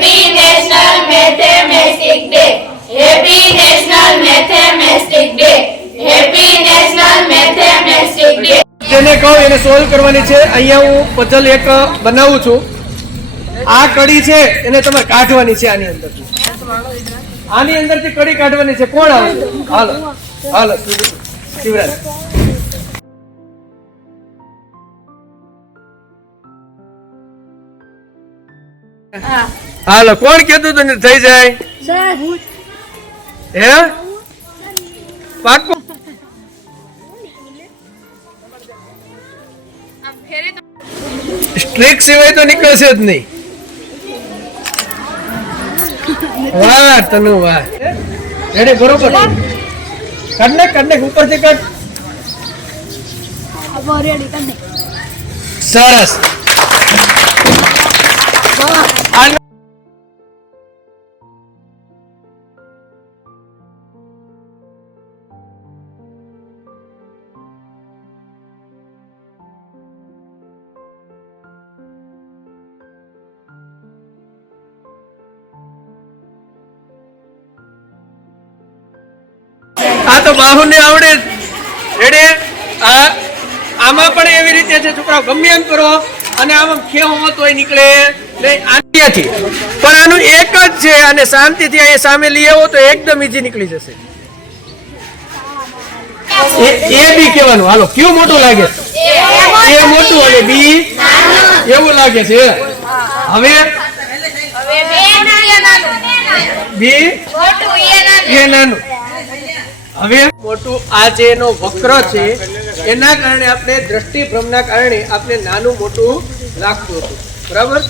Happy National Mathematics Day. Happy National Mathematics Day. Happy National Mathematics Day. જેને કહો એને solve કરવાની છે. અહીંયા હું પઝલ એક બનાવું છું. આ કડી છે એને તમારે કાઢવાની છે. આની અંદરથી કડી કાઢવાની છે. કોણ આવે? હાલો હાલો શિવરાજ. હાલો કોણ કહેતું તને થઈ જાય? હે પાક્કું? સ્ટ્રીક સિવાય તો નીકળશે જ નહીં. વાહ તનુ વાહ. રેડી બરોબર. કાઢ ઉપરથી કાઢ. સરસ. આ તો બાહુને આવડે. રેડી. આમાં પણ એવી રીતે છે છોકરાઓ, ગમે એમ કરો અને આમાં ખેવો તોય નીકળે નહીં આન્યાથી. પણ આનું એક જ છે અને શાંતિથી અહીંયા સામે લઈ આવો તો એકદમ ઈઝી નીકળી જશે. એ બી કહેવાનું. હાલો કયું મોટું લાગે? એ મોટું અને બી એવું લાગે છે. હવે બી એ નાનું. હવે મોટું આ જે એનો વક્ર છે એના કારણે આપણે દ્રષ્ટિભ્રમના કારણે આપણે નાનું મોટું લાગતું હતું. બરાબર.